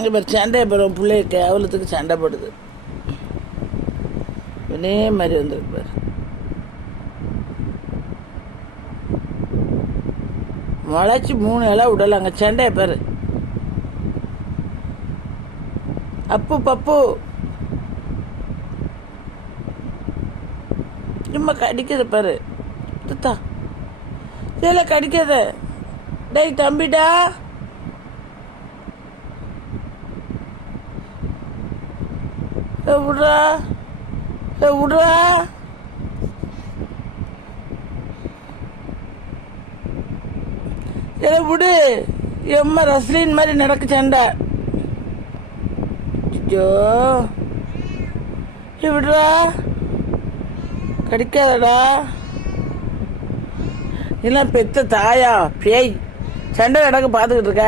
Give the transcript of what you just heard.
இப்போ சண்டையை போடுவோம் பிள்ளைய கேவலத்துக்கு சண்டை போடுது. இதே மாதிரி வந்துருக்கு பாரு. முளைச்சி 3 இலை விடலாங்க. சண்டையை பாரு. அப்பு பப்பு சும்மா கடிக்கிறது பாரு. துத்தா இதில் கடிக்காத. டேய் தம்பிடா, விட்றா விட்றா. இதை விடு. எம்மா ரஸ்லின் மாதிரி நடக்கு சண்டை. ஐயோ விட்றா, கடிக்காதடா. இதெல்லாம் பெத்த தாயா பேய் சண்டை நடக்க பார்த்துக்கிட்டு இருக்க.